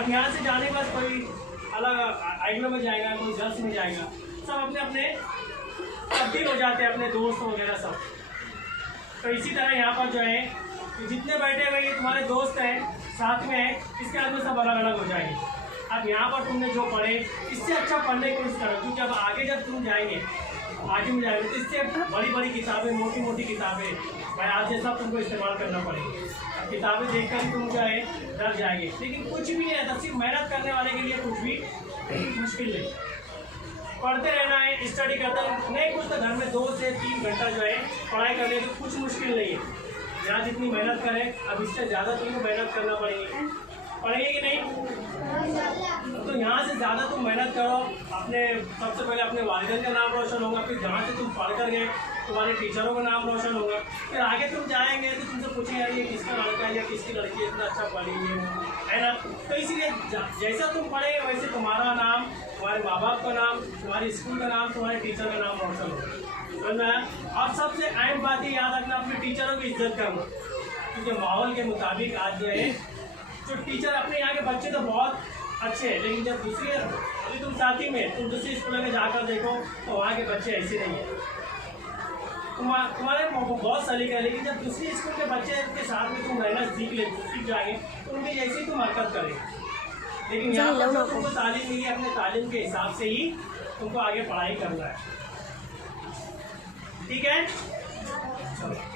अब यहाँ से जाने के बाद कोई अलग आइडिया में जाएगा, कोई गर्ल्स में जाएगा, सब अपने अपने तब्दील हो जाते हैं, अपने दोस्त वगैरह सब। तो इसी तरह यहाँ पर जो है जितने बैठे हुए ये तुम्हारे दोस्त हैं, साथ में हैं, इसके बाद में सब अलग अलग हो जाएंगे। अब यहाँ पर तुमने जो पढ़े इससे अच्छा पढ़ने की कोशिश करो, क्योंकि अब आगे जब तुम जाएंगे, आगे में जाएंगे तो इससे बड़ी बड़ी किताबें, मोटी मोटी किताबें भाई आज ये सब तुमको इस्तेमाल करना पड़ेगी। अब किताबें देखकर ही तुम जो है डर जाएंगे, लेकिन कुछ भी नहीं रहता, सिर्फ मेहनत करने वाले के लिए कुछ भी मुश्किल नहीं। पढ़ते रहना है, स्टडी करते नहीं, कुछ तो घर में 2 से 3 घंटा जो है पढ़ाई करने तो कुछ मुश्किल नहीं है। यहाँ जितनी मेहनत करें, अब इससे ज़्यादा तुमको मेहनत करना पड़ेगी, पढ़ेगी कि नहीं? तो यहाँ से ज़्यादा तुम मेहनत करो, अपने सबसे पहले अपने वालिदैन का नाम रोशन होगा, फिर जहाँ से तुम पढ़ कर गए तुम्हारे टीचरों का नाम रोशन होगा, फिर आगे तुम जाएंगे तो तुमसे पूछेंगे यार ये किसका लड़का है या किसकी लड़की है, इतना अच्छा पढ़ी है ना। तो इसीलिए जैसा तुम पढ़ेंगे वैसे तुम्हारा नाम, तुम्हारे माँ बाप का नाम, तुम्हारे स्कूल का नाम, तुम्हारे टीचर का नाम रोशन होगा, समझ में आया? और सबसे अहम बात ये याद रखना, अपने टीचरों की इज्जत करना, क्योंकि माहौल के मुताबिक आज जो है जो टीचर अपने यहाँ के बच्चे तो बहुत अच्छे हैं, लेकिन जब दूसरे अभी तुम साथी में तुम दूसरी स्कूलों में जाकर देखो तो वहाँ के बच्चे ऐसे नहीं हैं। तुम्हारे बहुत सलीका है, लेकिन जब दूसरी स्कूल के बच्चे के साथ में तुम रहना सीख जाएंगे तो उनकी जैसी तुम हरकत करेंगे। लेकिन यहाँ पर जो तुमको तालीम मिली, अपने तालीम के हिसाब से ही तुमको आगे पढ़ाई करना है, ठीक है? चलो।